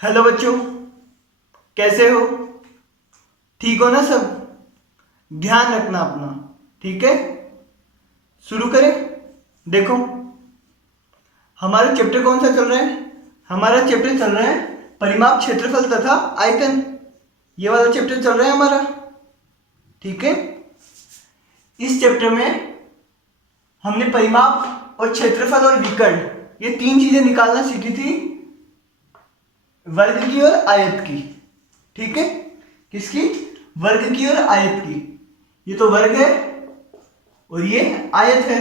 Hello बच्चों, कैसे हो? ठीक हो ना सब? ध्यान रखना अपना। ठीक है, शुरू करें। देखो, हमारा चैप्टर कौन सा चल रहा है? हमारा चैप्टर चल रहा है परिमाप, क्षेत्रफल तथा आयतन। ये वाला चैप्टर चल रहा है हमारा। ठीक है, इस चैप्टर में हमने परिमाप और क्षेत्रफल और विकर्ण ये तीन चीजें निकालना सीखी थी, वर्ग की और आयत की। ठीक है, किसकी? वर्ग की और आयत की। ये तो वर्ग है और ये आयत है।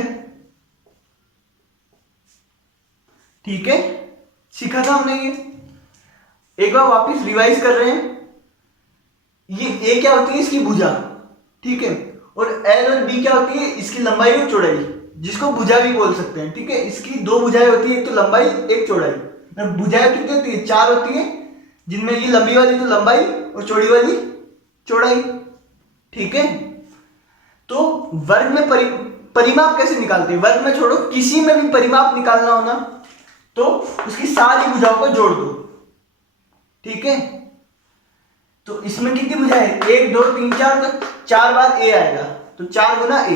ठीक है, सीखा था हमने ये। एक बार वापस रिवाइज कर रहे हैं। ये ए क्या होती है? इसकी भुजा। ठीक है, और एल और बी क्या होती है? इसकी लंबाई और चौड़ाई, जिसको भुजा भी बोल सकते हैं। ठीक है, इसकी दो भुजाएं होती है, एक तो लंबाई एक चौड़ाई। भुजाएं कितनी होती है? चार होती है, जिनमें ये लंबी वाली तो लंबाई और चौड़ी वाली चौड़ाई। ठीक है, तो वर्ग में परिमाप कैसे निकालते हैं? वर्ग में छोड़ो, किसी में भी परिमाप निकालना हो ना तो उसकी सारी भुजाओं को जोड़ दो। ठीक है, तो इसमें कितनी भुजाएं? एक दो तीन चार, तो चार बार ए आएगा, तो चार गुना ए।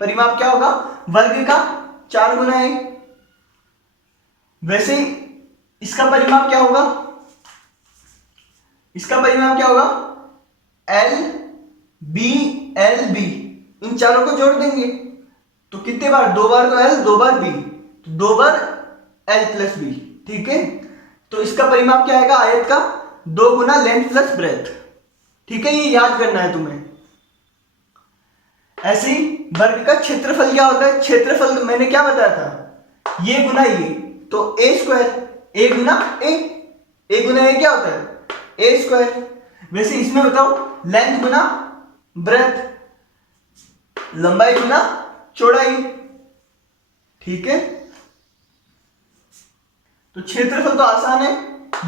परिमाप क्या होगा? वर्ग का चार गुना ए। वैसे ही इसका परिमाप क्या होगा? इसका परिमाप क्या होगा? एल बी एल बी, इन चारों को जोड़ देंगे तो कितने बार? दो बार तो एल, दो बार बी, तो दो बार एल प्लस बी। ठीक है, तो इसका परिमाप क्या आएगा? आयत का दो गुना लेंथ प्लस ब्रेथ। ठीक है, ये याद करना है तुम्हें। ऐसे ही वर्ग का क्षेत्रफल क्या होता है? क्षेत्रफल मैंने क्या बताया था? ये गुना ये, तो ए स्क्वायर। ए गुना ए, ए गुना ए क्या होता है? ए स्क्वायर। वैसे इसमें बताओ, लेंथ गुना ब्रेथ, लंबाई गुना चौड़ाई। ठीक है, तो क्षेत्रफल तो आसान है,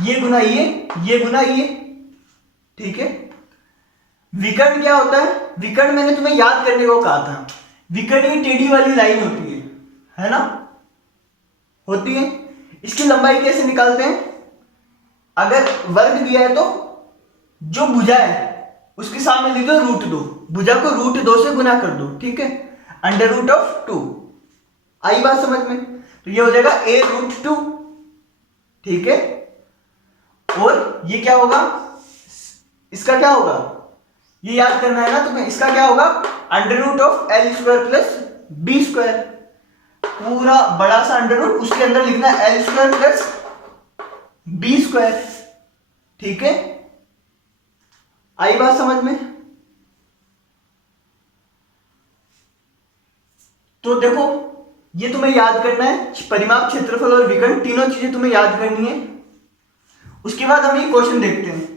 ये गुना ये गुना ये। ठीक है, विकर्ण क्या होता है? विकर्ण मैंने तुम्हें याद करने को कहा था। विकर्ण में टेढ़ी वाली लाइन होती है ना? होती है। इसकी लंबाई कैसे निकालते हैं? अगर वर्ग दिया है तो जो भुजा है उसके सामने लिख दो √2। भुजा को √2 से गुना कर दो। ठीक है, √2। आई बात समझ में? तो ये हो जाएगा a√2। ठीक है, और ये क्या होगा? इसका क्या होगा? ये याद करना है ना तुम्हें। इसका क्या होगा? √L² plus b²। पूरा बड़ा सा अंडररूट, उसके अंदर लिखना है L² प्लस b²। ठीक है, आई बात समझ में? तो देखो, ये तुम्हें याद करना है, परिमाप, क्षेत्रफल और विकर्ण, तीनों चीजें तुम्हें याद करनी है। उसके बाद हम ये क्वेश्चन देखते हैं।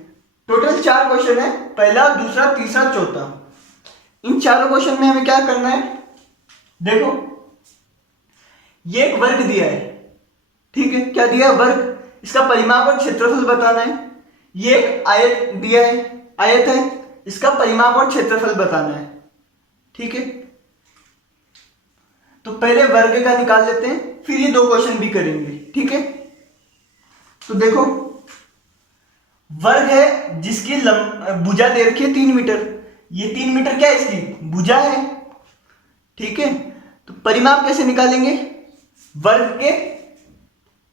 टोटल 4 क्वेश्चन है, पहला, दूसरा, तीसरा, चौथा। इन चारों क्वेश्चन में हमें क्या करना है? देखो, ये एक वर्ग दिया है। ठीक है, क्या दिया है? वर्ग। इसका परिमाप और क्षेत्रफल बताना है। ये एक आयत दिया है, आयत है, इसका परिमाप और क्षेत्रफल बताना है। ठीक है, तो पहले वर्ग का निकाल लेते हैं, फिर ये दो क्वेश्चन भी करेंगे। ठीक है, तो देखो, वर्ग है जिसकी भुजा दे रखी है 3 मीटर। ये 3 मीटर क्या है? इसकी भुजा है। ठीक है, तो परिमाप कैसे निकालेंगे? वर्ग के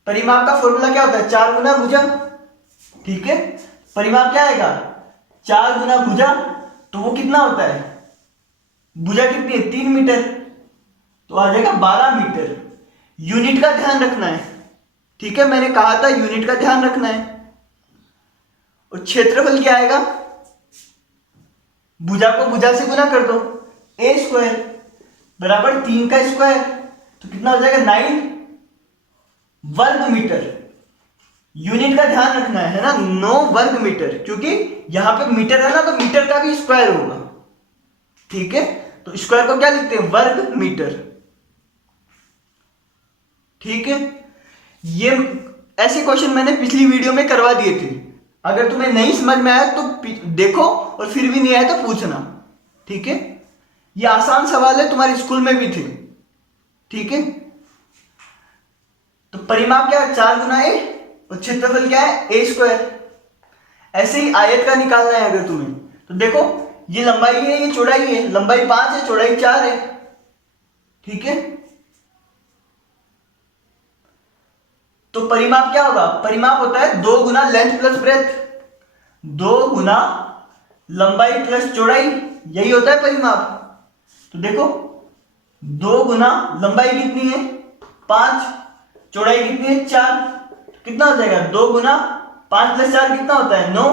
परिमाप का फॉर्मूला क्या होता है? 4 गुना भुजा। ठीक है, परिमाप क्या आएगा? 4 गुना भुजा, तो वो कितना होता है? भुजा कितनी है? 3 मीटर, तो आ जाएगा 12 मीटर। यूनिट का ध्यान रखना है। ठीक है, मैंने कहा था यूनिट का ध्यान रखना है। और क्षेत्रफल क्या आएगा? भुजा को भुजा से गुना कर दो, a² बराबर 3 का स्क्वायर, तो कितना हो जाएगा? 9 वर्ग मीटर। यूनिट का ध्यान रखना है ना, 9 वर्ग मीटर, क्योंकि यहां पे मीटर है ना, तो मीटर का भी स्क्वायर होगा। ठीक है, तो स्क्वायर को क्या लिखते हैं? वर्ग मीटर। ठीक है, ये ऐसे क्वेश्चन मैंने पिछली वीडियो में करवा दिए थे। अगर तुम्हें नहीं समझ में आया तो देखो, और फिर भी नहीं आया तो पूछना। ठीक है, ये आसान सवाल है, तुम्हारे स्कूल में भी थे। ठीक है, तो परिमाप क्या है? 4 गुना ए, और क्षेत्रफल क्या है ए स्क्वायर। ऐसे ही आयत का निकालना है अगर तुम्हें, तो देखो ये लंबाई है ये चौड़ाई है, लंबाई 5 है चौड़ाई 4 है, ठीक है। तो परिमाप क्या होगा, परिमाप होता है 2 गुना लेंथ प्लस ब्रेथ, 2 गुना लंबाई प्लस चौड़ाई, यही होता है परिमाप। तो देखो 2 गुना लंबाई कितनी है 5, चौड़ाई कितनी है 4, कितना हो जाएगा 2 गुना 5 प्लस 4 कितना होता है 9,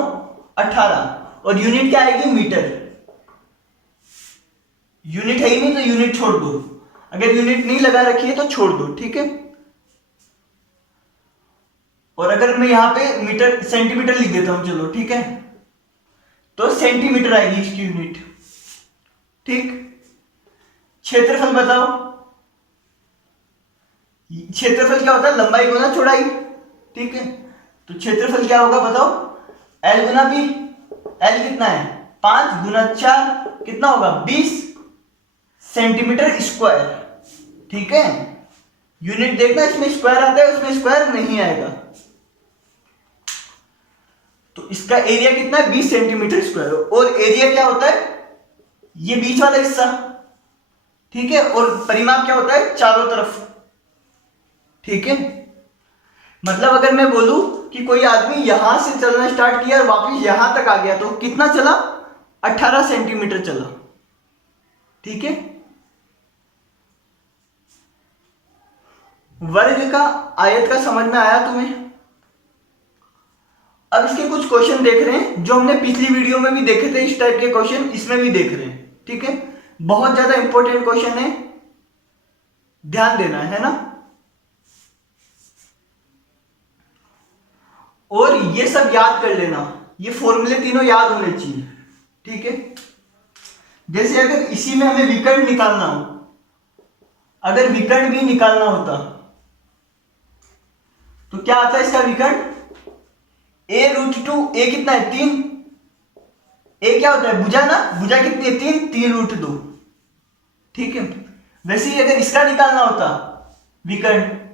18। और यूनिट क्या आएगी मीटर। यूनिट है ही नहीं तो यूनिट छोड़ दो, अगर यूनिट नहीं लगा रखी है तो छोड़ दो, ठीक है। और अगर मैं यहां पे मीटर सेंटीमीटर लिख देता हूं चलो, ठीक है, तो सेंटीमीटर आएगी इसकी यूनिट, ठीक। क्षेत्रफल बताओ, क्षेत्रफल क्या होता है लंबाई गुना चौड़ाई, ठीक है। तो क्षेत्रफल क्या होगा बताओ, एल गुना बी, एल कितना है 5 गुना 4 कितना होगा 20 सेंटीमीटर स्क्वायर, ठीक है। यूनिट देखना इसमें स्क्वायर आता है उसमें स्क्वायर नहीं आएगा। तो इसका एरिया कितना है 20 सेंटीमीटर स्क्वायर। और एरिया क्या होता है ये बीच वाला हिस्सा, ठीक है। और परिमाप क्या होता है चारों तरफ, ठीक है। मतलब अगर मैं बोलूं कि कोई आदमी यहां से चलना स्टार्ट किया और वापस यहां तक आ गया तो कितना चला 18 सेंटीमीटर चला, ठीक है। वर्ग का आयत का समझ में आया तुम्हें। अब इसके कुछ क्वेश्चन देख रहे हैं जो हमने पिछली वीडियो में भी देखे थे, इस टाइप के क्वेश्चन इसमें भी देख रहे हैं, ठीक है। बहुत ज्यादा इंपॉर्टेंट क्वेश्चन है, ध्यान देना है ना। और ये सब याद कर लेना, ये फॉर्मूले तीनों याद होने चाहिए, ठीक है। जैसे अगर इसी में हमें विकर्ण निकालना हो, अगर विकर्ण भी निकालना होता तो क्या आता है इसका विकर्ण, a√2, a कितना है 3, a क्या होता है भुजा ना, भुजा कितनी है 3√2, ठीक है। वैसे ही अगर इसका निकालना होता विकर्ण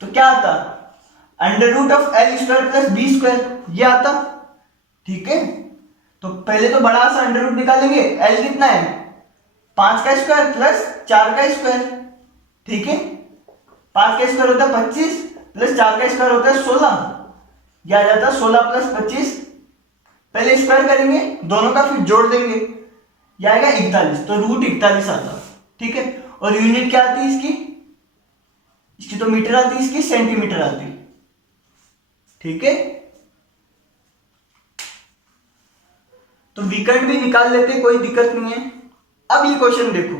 तो क्या आता √L² प्लस b², ये आता, ठीक है। तो पहले तो बड़ा सा अंडर रूट निकालेंगे, L कितना है 5 का स्क्वायर प्लस 4 का स्क्वायर, ठीक है। 5 का स्क्वायर होता है 25 प्लस 4 का स्क्वायर होता है 16, यह आ जाता है 16 प्लस 25। पहले स्क्वायर करेंगे दोनों का फिर जोड़ देंगे, यह आएगा 41, तो √41 आता, ठीक है। और यूनिट क्या आती है इसकी, इसकी तो मीटर आती है, इसकी सेंटीमीटर आती, ठीक है। तो विकर्ण भी निकाल लेते कोई दिक्कत नहीं है। अब ये क्वेश्चन देखो,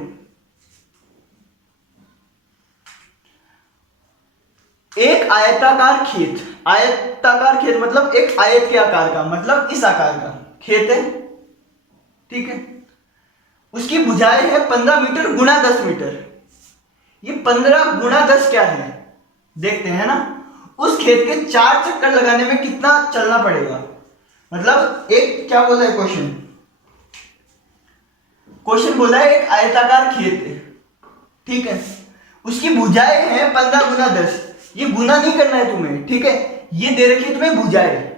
एक आयताकार खेत, आयताकार खेत मतलब एक आयत के आकार का, मतलब इस आकार का खेत है, ठीक है। उसकी भुजाएं है 15 मीटर गुणा 10 मीटर। ये 15 गुणा 10 क्या है देखते हैं ना। उस खेत के 4 चक्कर लगाने में कितना चलना पड़ेगा, मतलब एक क्या बोला है क्वेश्चन, क्वेश्चन बोला है एक आयताकार खेत है, ठीक है। उसकी भुजाएं हैं 15 गुना 10, ये गुना नहीं करना है तुम्हें, ठीक है। ये दे रखी है तुम्हें भुजाएं,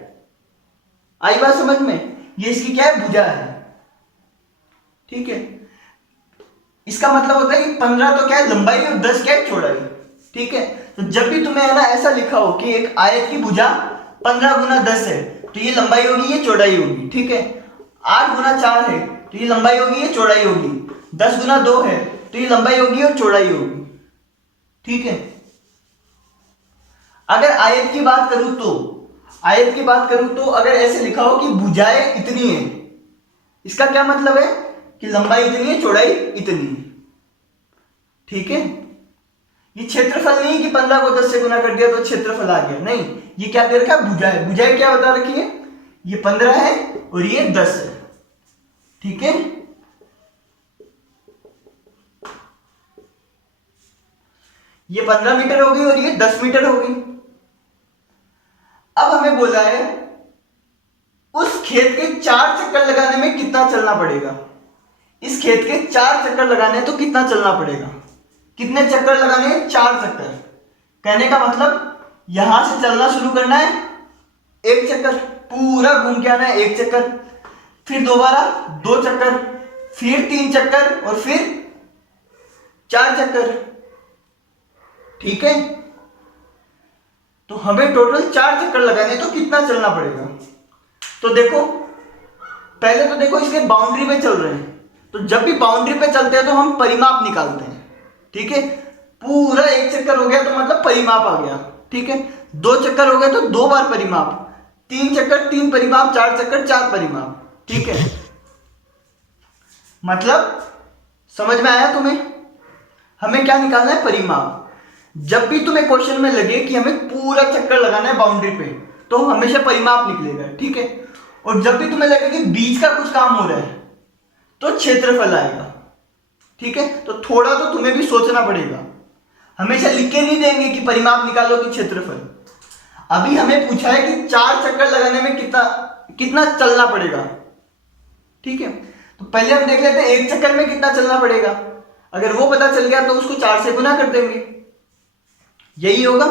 आई बात समझ में, ये इसकी क्या है भुजा है, ठीक है। इसका मतलब होता है कि 15 तो क्या है लंबाई और 10 क्या है चौड़ाई, ठीक है। तो जब भी तुम्हें है ना ऐसा लिखा हो कि एक आयत की भुजा 15 गुना 10 है तो ये लंबाई होगी ये चौड़ाई होगी, ठीक है। 8 गुना 4 है तो ये लंबाई होगी ये चौड़ाई होगी, 10 गुना 2 है तो ये लंबाई होगी और चौड़ाई होगी, ठीक है। अगर आयत की बात करूं तो, आयत की बात करूं तो अगर ऐसे लिखा हो कि भुजाएं इतनी है, इसका क्या मतलब है कि लंबाई इतनी है चौड़ाई इतनी है, ठीक है। ये क्षेत्रफल नहीं कि 15 को 10 से गुना कर दिया तो क्षेत्रफल आ गया, नहीं, ये क्या दे रखा है भुजाएं। भुजाएं क्या बता रखी है, ये 15 है और ये 10 है, ठीक है। ये 15 मीटर हो गई और ये 10 मीटर हो गई। अब हमें बोला है उस खेत के 4 चक्कर लगाने में कितना चलना पड़ेगा, इस खेत के 4 चक्कर लगाने तो कितना चलना पड़ेगा, कितने चक्कर लगाने हैं? 4 चक्कर। कहने का मतलब यहां से चलना शुरू करना है, 1 चक्कर, पूरा घूम के आना है 1 चक्कर, फिर दोबारा 2 चक्कर, फिर 3 चक्कर और फिर 4 चक्कर। ठीक है, तो हमें टोटल 4 चक्कर लगाने, तो कितना चलना पड़ेगा? तो देखो, पहले तो देखो इसके बाउंड्री पे चल रहे हैं, तो जब भी बाउंड्री पे चलते हैं तो हम परिमाप निकालते हैं। ठीक है, पूरा 1 चक्कर हो गया तो मतलब परिमाप आ गया। ठीक है, 2 चक्कर हो गए तो 2 बार परिमाप, 3 चक्कर 3 परिमाप, 4 चक्कर 4 परिमाप। ठीक है, मतलब समझ में आया तुम्हें? हमें क्या निकालना है? परिमाप। जब भी तुम्हें क्वेश्चन में लगे कि हमें पूरा चक्कर लगाना है बाउंड्री पे, तो हमेशा परिमाप निकलेगा। ठीक है, और जब भी तुम्हें लगे कि बीच का कुछ काम हो रहा है तो क्षेत्रफल आएगा। ठीक है, तो थोड़ा तो तुम्हें भी सोचना पड़ेगा, हमेशा लिख के नहीं देंगे कि परिमाप निकालो कि क्षेत्रफल। अभी हमें पूछा है कि 4 चक्कर लगाने में कितना चलना पड़ेगा। ठीक है, तो पहले हम देख लेते हैं 1 चक्कर में कितना चलना पड़ेगा। अगर वो पता चल गया तो उसको 4 से गुना कर देंगे, यही होगा।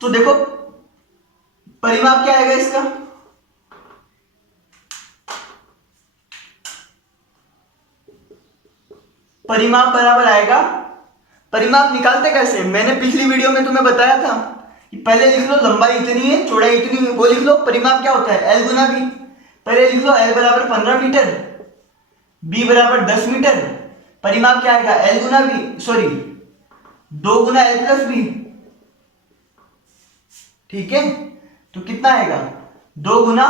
तो देखो परिमाप क्या आएगा इसका? परिमाप बराबर आएगा, परिमाप निकालते कैसे? मैंने पिछली वीडियो में तुम्हें बताया था कि पहले लिख लो लंबाई इतनी है, चौड़ाई इतनी है, वो लिख लो। परिमाप क्या होता है? L गुना B। पहले लिख लो L बराबर 15 मीटर, B बराबर 10 मीटर। परिमाप क्या आएगा? L गुना B, सॉरी 2 गुना L प्लस B। ठीक है, तो कितना आएगा? 2 गुना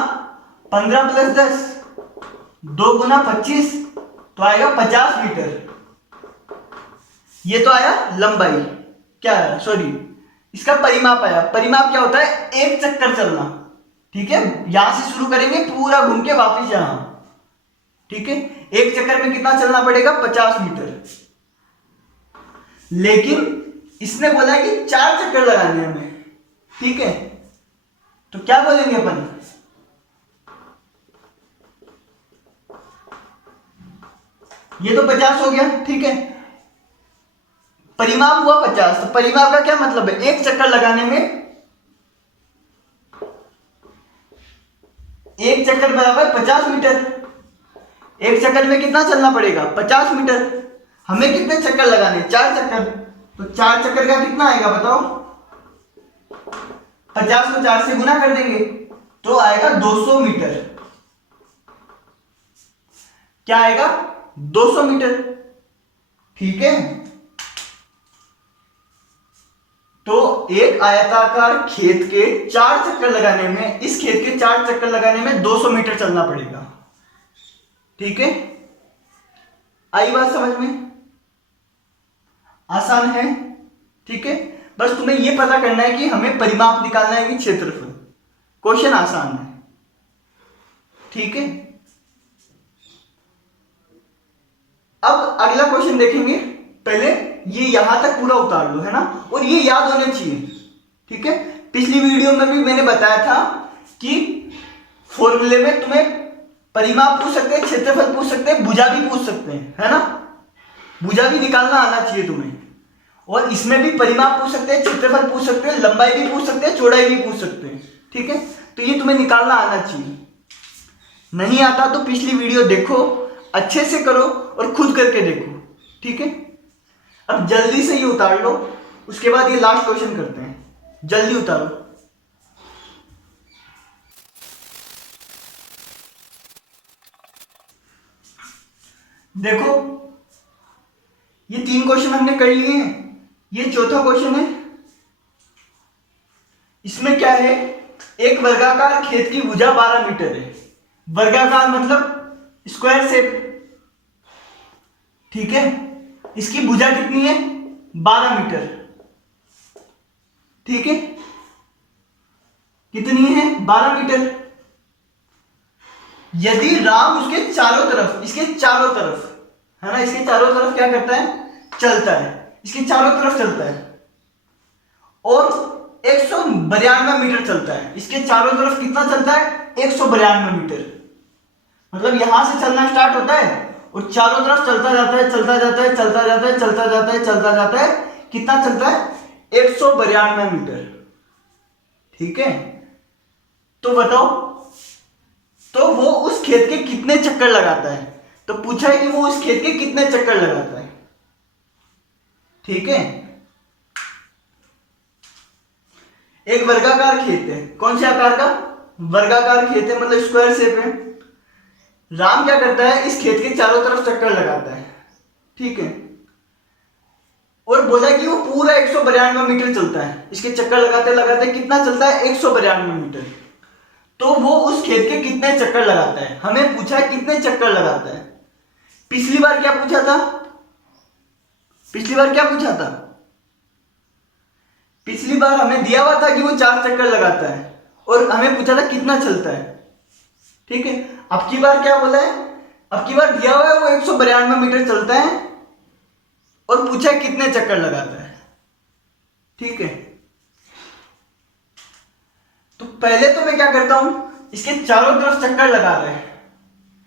15 प्लस 10, 2 गुना 25, तो आएगा 50 मीटर। ये तो आया लंबाई, क्या है, सॉरी इसका परिमाप आया। परिमाप क्या होता है? 1 चक्कर चलना। ठीक है, यहां से शुरू करेंगे, पूरा घूम के वापिस यहां। ठीक है, 1 चक्कर में कितना चलना पड़ेगा? 50 मीटर। लेकिन इसने बोला है कि 4 चक्कर लगाने हमें। ठीक है, तो क्या बोलेंगे अपन? ये तो 50 हो गया। ठीक है, परिमाप हुआ 50, तो परिमाप का क्या मतलब है? 1 चक्कर लगाने में 1 चक्कर बराबर 50 मीटर। 1 चक्कर में कितना चलना पड़ेगा? 50 मीटर। हमें कितने चक्कर लगाने? 4 चक्कर। तो 4 चक्कर का कितना आएगा बताओ? 50 को 4 से गुना कर देंगे तो आएगा 200 मीटर। क्या आएगा? 200 मीटर। ठीक है, तो एक आयताकार खेत के 4 चक्कर लगाने में, इस खेत के 4 चक्कर लगाने में 200 मीटर चलना पड़ेगा। ठीक है, आई बात समझ में? आसान है। ठीक है, बस तुम्हें यह पता करना है कि हमें परिमाप निकालना है कि क्षेत्रफल। क्वेश्चन आसान है। ठीक है, अब अगला क्वेश्चन देखेंगे। पहले ये यहां तक पूरा उतार लो, है ना, और ये याद होने चाहिए। ठीक है, पिछली वीडियो में भी मैंने बताया था कि फॉर्मूले में तुम्हें परिमाप पूछ सकते हैं, क्षेत्रफल पूछ सकते हैं, भुजा भी पूछ सकते हैं, है ना। भुजा भी निकालना आना चाहिए तुम्हें, और इसमें भी परिमाप पूछ सकते हैं, क्षेत्रफल पूछ सकते हैं, लंबाई भी पूछ सकते हैं, चौड़ाई भी पूछ सकते हैं। ठीक है, तो ये तुम्हें निकालना आना चाहिए। नहीं आता तो पिछली वीडियो देखो, अच्छे से करो और खुद करके देखो। ठीक है, अब जल्दी से ये उतार लो, उसके बाद ये लास्ट क्वेश्चन करते हैं। जल्दी उतारो। देखो ये 3 क्वेश्चन हमने कर लिए हैं, ये चौथा क्वेश्चन है। इसमें क्या है? एक वर्गाकार खेत की भुजा 12 मीटर है। वर्गाकार मतलब स्क्वायर शेप। ठीक है, इसकी भुजा कितनी है? 12 मीटर। ठीक है, कितनी है? 12 मीटर। यदि राम उसके चारों तरफ, इसके चारों तरफ, है ना, इसके चारों तरफ क्या करता है? चलता है। इसके चारों तरफ चलता है और 192 मीटर चलता है। इसके चारों तरफ कितना चलता है? 192 मीटर। मतलब यहां से चलना स्टार्ट होता है और चारों तरफ चलता जाता है, चलता जाता है, चलता जाता है, चलता जाता है, चलता जाता है। कितना चलता है? 192 मीटर। ठीक है, तो बताओ, तो वो उस खेत के कितने चक्कर लगाता है? तो पूछा है कि वो उस खेत के कितने चक्कर लगाता है। ठीक है, एक वर्गाकार खेत है। कौन से आकार का? वर्गाकार खेत है, मतलब स्क्वायर शेप है। राम क्या करता है? इस खेत के चारों तरफ चक्कर लगाता है। ठीक है, और बोला कि वो पूरा 192 मीटर चलता है। इसके चक्कर लगाते लगाते कितना चलता है? 192 मीटर। तो वो उस खेत के कितने चक्कर लगाता है? हमें पूछा है कितने चक्कर लगाता है। पिछली बार क्या पूछा था? पिछली बार क्या पूछा था? पिछली बार हमें दिया हुआ था कि वो 4 चक्कर लगाता है और हमें पूछा था कितना चलता है। ठीक है, अब की बार क्या बोला है? अब की बार दिया हुआ है वो 192 मीटर चलता है और पूछा है कितने चक्कर लगाता है। ठीक है, तो पहले तो मैं क्या करता हूं, इसके चारों तरफ चक्कर लगा रहे हैं,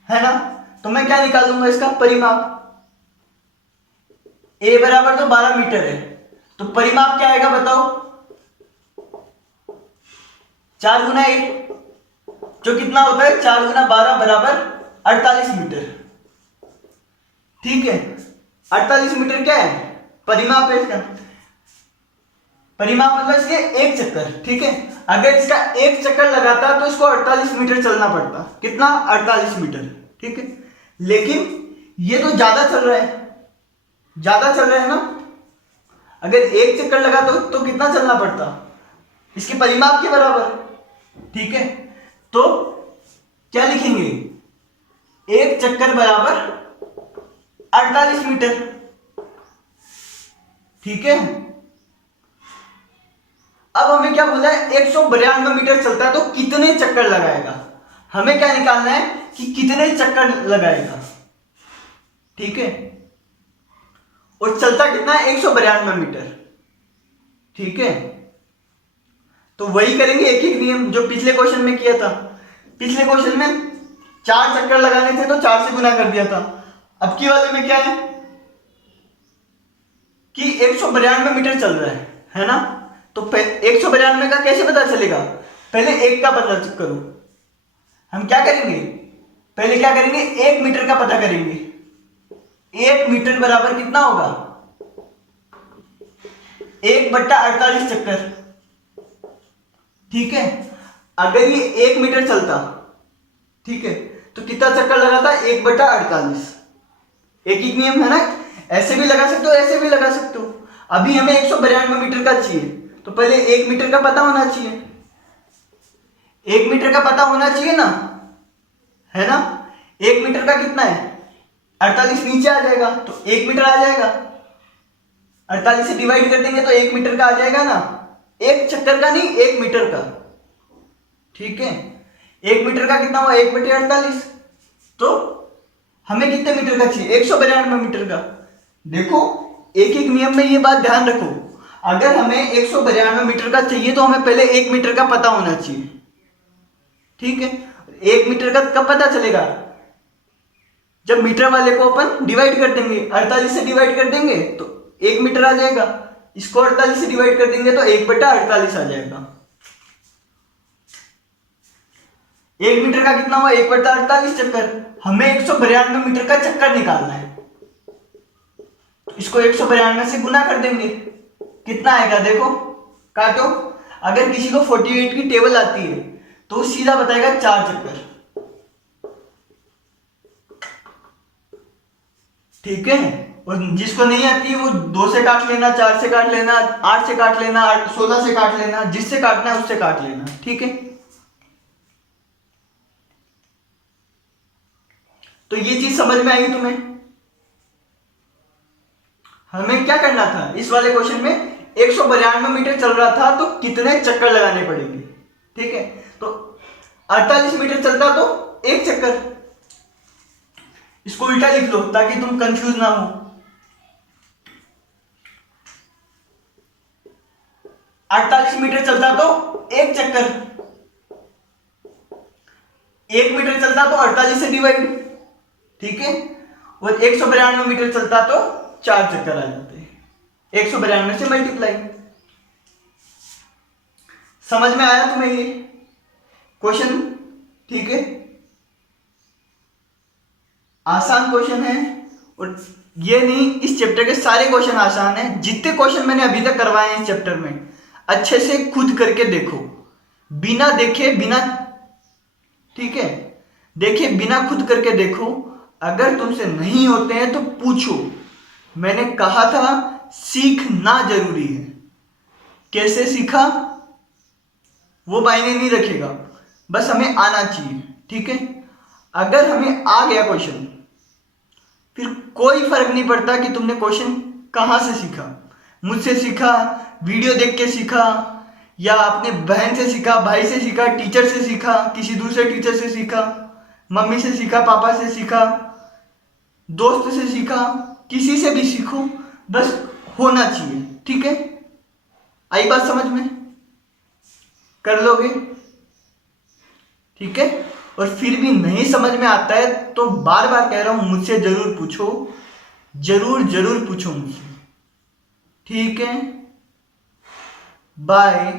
है ना? तो मैं क्या निकालूंगा? इसका परिमाप। ए बराबर तो 12 मीटर है, तो परिमाप क्या आएगा बताओ? 4 गुना 1, जो कितना होता है? 4 गुना 12 बराबर 48 मीटर। ठीक है, 48 मीटर क्या है? परिमाप है इसका। परिमाप मतलब इसके एक चक्कर। ठीक है, अगर इसका एक चक्कर लगाता तो इसको 48 मीटर चलना पड़ता। कितना? 48 मीटर। ठीक है, लेकिन ये तो ज्यादा चल रहा है, ज्यादा चल रहा है ना। अगर एक चक्कर लगाता तो कितना चलना पड़ता? इसके परिमाप के बराबर। ठीक है, तो क्या लिखेंगे? एक चक्कर बराबर 48 मीटर। ठीक है, अब हमें क्या बोला है? 192 मीटर चलता है तो कितने चक्कर लगाएगा? हमें क्या निकालना है कि कितने चक्कर लगाएगा। ठीक है, और चलता कितना है? 192 मीटर। ठीक है, तो वही करेंगे, एक एक नियम जो पिछले क्वेश्चन में किया था। पिछले क्वेश्चन में 4 चक्कर लगाने थे तो 4 से गुना कर दिया था। अब की वाले में क्या है कि 192 मीटर चल रहा है ना? तो 192 का कैसे पता चलेगा? पहले एक का पता करो। हम क्या करेंगे? पहले क्या करेंगे? 1 मीटर का पता करेंगे। 1 मीटर बराबर कितना होगा? 1/48 चक्कर। ठीक है, अगर ये 1 मीटर चलता, ठीक है, तो कितना चक्कर लगाता? 1/48। एक ही नियम है ना, ऐसे भी लगा सकते हो, ऐसे भी लगा सकते हो। अभी हमें 192 मीटर का चाहिए, तो पहले 1 मीटर का पता होना चाहिए। 1 मीटर का पता होना चाहिए ना, है ना? 1 मीटर का कितना है? 48 नीचे आ जाएगा तो 1 मीटर आ जाएगा। 48 से डिवाइड कर देंगे तो 1 मीटर का आ जाएगा ना। एक चक्कर का नहीं, 1 मीटर का। ठीक है, 1 मीटर का कितना हुआ? 1/48। तो हमें कितने मीटर का चाहिए? 192 मीटर का। देखो, एक एक नियम में ये बात ध्यान रखो, अगर हमें 192 मीटर का चाहिए तो हमें पहले 1 मीटर का पता होना चाहिए। ठीक है, 1 मीटर का कब पता चलेगा? जब मीटर वाले को अपन डिवाइड कर देंगे, 48 से डिवाइड कर देंगे तो 1 मीटर आ जाएगा। इसको 48 से डिवाइड कर देंगे तो 1/48 आ जाएगा। 1 मीटर का कितना हुआ? 1/48 चक्कर। हमें 192 मीटर का चक्कर निकालना है, तो इसको 192 से गुना कर देंगे। कितना आएगा? देखो, काटो। अगर किसी को 48 की टेबल आती है तो सीधा बताएगा 4 चक्कर। ठीक है, और जिसको नहीं आती है वो 2 से काट लेना, 4 से काट लेना, 8 से काट लेना, 16 से काट लेना, जिससे काटना है उससे काट लेना। ठीक है, तो ये चीज समझ में आई तुम्हें? हमें क्या करना था इस वाले क्वेश्चन में? 192 मीटर चल रहा था तो कितने चक्कर लगाने पड़ेंगे। ठीक है, तो 48 मीटर चलता तो 1 चक्कर। इसको उल्टा लिख लो ताकि तुम कंफ्यूज ना हो। 48 मीटर चलता तो 1 चक्कर। 1 मीटर चलता तो 48 से डिवाइड। ठीक है, और 192 मीटर चलता तो 4 चक्कर आ जाते, 192 से मल्टीप्लाई। समझ में आया तुम्हें ये क्वेश्चन? ठीक है, आसान क्वेश्चन है। और ये नहीं, इस चैप्टर के सारे क्वेश्चन आसान हैं। जितने क्वेश्चन मैंने अभी तक करवाए हैं इस चैप्टर में, अच्छे से खुद करके देखो, बिना देखे, बिना, ठीक है, देखे बिना खुद करके देखो। अगर तुमसे नहीं होते हैं तो पूछो। मैंने कहा था सीखना जरूरी है। कैसे सीखा वो मायने नहीं रखेगा, बस हमें आना चाहिए। ठीक है, अगर हमें आ गया क्वेश्चन, फिर कोई फर्क नहीं पड़ता कि तुमने क्वेश्चन कहां से सीखा। मुझसे सीखा, वीडियो देख के सीखा, या अपने बहन से सीखा, भाई से सीखा, टीचर से सीखा, किसी दूसरे टीचर से सीखा, मम्मी से सीखा, पापा से सीखा, दोस्त से सीखा, किसी से भी सीखो, बस होना चाहिए। ठीक है, आई बात समझ में? कर लोगे? ठीक है। और फिर भी नहीं समझ में आता है तो बार बार कह रहा हूं, मुझसे जरूर पूछो, जरूर जरूर पूछो मुझसे। ठीक है, बाय।